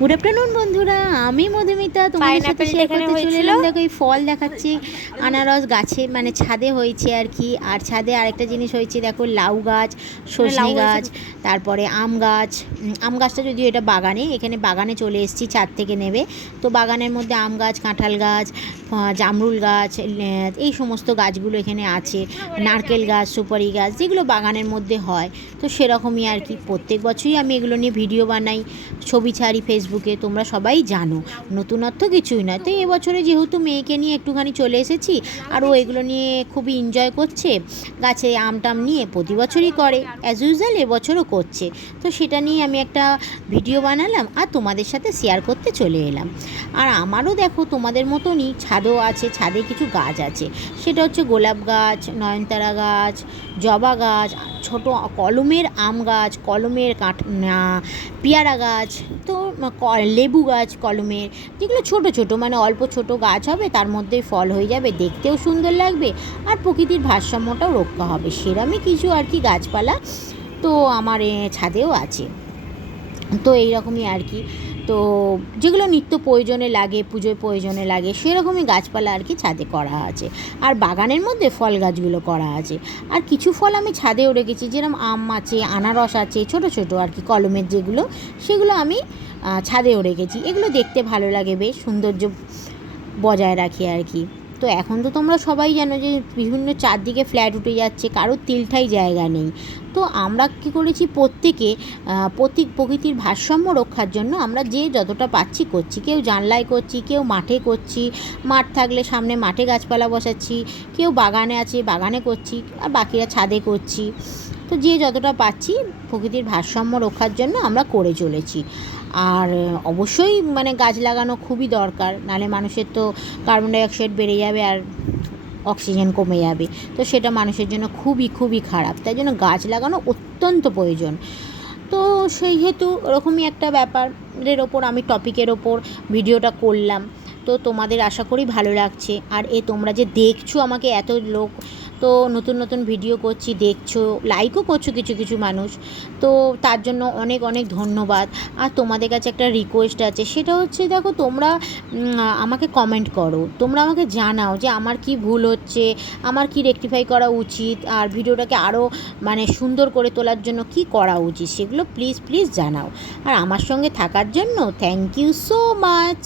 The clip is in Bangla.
গুড আফটারনুন বন্ধুরা, আমি মধুমিতা তোমাদের সাথে শেয়ার করতে চলে এলাম। দেখো এই ফল দেখাচ্ছি, আনারস গাছে মানে ছাদে হয়েছে আর কি। আর ছাদে আরেকটা জিনিস হয়েছে, দেখো লাউ গাছ, সজনে গাছ, তারপরে আম গাছ। আম গাছটা যদিও এটা বাগানে, এখানে বাগানে চলে এসেছি ছাদ থেকে নেবে। তো বাগানের মধ্যে আম গাছ, কাঁঠাল গাছ, জামরুল গাছ, এই সমস্ত গাছগুলো এখানে আছে। নারকেল গাছ, সুপারি গাছ, যেগুলো বাগানের মধ্যে হয়। তো সেরকমই আর কি, প্রত্যেক বছরই আমি এগুলো নিয়ে ভিডিও বানাই, ছবি ছাড়ি ফেসবুকে, তোমরা সবাই জানো, নতুনত্ব কিছুই নয়। তো এবছরে যেহেতু মেয়েকে নিয়ে একটুখানি চলে এসেছি, আর ও এগুলো নিয়ে খুবই এনজয় করছে, গাছে আম টাম নিয়ে প্রতি বছরই করে, অ্যাজ ইউজুয়াল এবছরও করছে। তো সেটা নিয়ে আমি একটা ভিডিও বানালাম আর তোমাদের সাথে শেয়ার করতে চলে এলাম। আর আমারও দেখো তোমাদের মতনই ছাদও আছে, ছাদে কিছু গাছ আছে। সেটা হচ্ছে গোলাপ গাছ, নয়নতারা গাছ, জবা গাছ, ছোট কলমের আম গাছ, কলমের পেয়ারা গাছ, তো লেবু গাছ কলমের, যেগুলো ছোট ছোট মানে অল্প ছোট গাছ হবে, তার মধ্যেই ফল হয়ে যাবে, দেখতেও সুন্দর লাগবে, আর প্রকৃতির ভারসাম্যটাও রক্ষা হবে, সেরমই কিছু আর কি গাছপালা তো আমার ছাদেও আছে। তো এইরকমই আর কি, তো যেগুলো নিত্য প্রয়োজনে লাগে, পুজোয় প্রয়োজনে লাগে, সেরকমই গাছপালা আর কি ছাদে করা আছে। আর বাগানের মধ্যে ফল গাছগুলো করা আছে। আর কিছু ফল আমি ছাদেও রেখেছি, যেরকম আম আছে, আনারস আছে, ছোট ছোট আর কি কলমের যেগুলো, সেগুলো আমি ছাদেও রেখেছি। এগুলো দেখতে ভালো লাগে, বেশ সৌন্দর্য বজায় রাখি আর কি। তো এখন তো তোমরা সবাই জানো যে বিভিন্ন চারদিকে ফ্ল্যাট উঠে যাচ্ছে, কারোর তিলঠাই জায়গা নেই। তো আমরা কী করেছি, প্রত্যেকে প্রকৃতির ভারসাম্য রক্ষার জন্য আমরা যে যতটা পাচ্ছি করছি। কেউ জানলায় করছি, কেউ মাঠে করছি, মাঠ থাকলে সামনে মাঠে গাছপালা বসাচ্ছি, কেউ বাগানে আছে বাগানে করছি, আর বাকিরা ছাদে করছি। তো যে যতটা পাচ্ছি প্রকৃতির ভারসাম্য রক্ষার জন্য আমরা করে চলেছি। আর অবশ্যই মানে গাছ লাগানো খুবই দরকার, নাহলে মানুষের তো কার্বন ডাইঅক্সাইড বেড়ে যাবে আর অক্সিজেন কমে যাবে। তো সেটা মানুষের জন্য খুবই খুবই খারাপ, তাই জন্য গাছ লাগানো অত্যন্ত প্রয়োজন। তো সেই হেতু ওরকমই একটা ব্যাপারের ওপর আমি টপিকের ওপর ভিডিওটা করলাম। তো তোমাদের আশা করি ভালো লাগছে। আর তোমরা যে দেখছো আমাকে, এত লোক তো নতুন নতুন ভিডিও করছি দেখছো, লাইকও করছো কিছু কিছু মানুষ, তো তার জন্য অনেক অনেক ধন্যবাদ। আর তোমাদের কাছে একটা রিকোয়েস্ট আছে, সেটা হচ্ছে দেখো তোমরা আমাকে কমেন্ট করো, তোমরা আমাকে জানাও যে আমার কি ভুল হচ্ছে, আমার কি রেকটিফাই করা উচিত, আর ভিডিওটাকে আরও মানে সুন্দর করে তোলার জন্য কি করা উচিত, সেগুলো প্লিজ প্লিজ জানাও। আর আমার সঙ্গে থাকার জন্য থ্যাংক ইউ সো মাচ।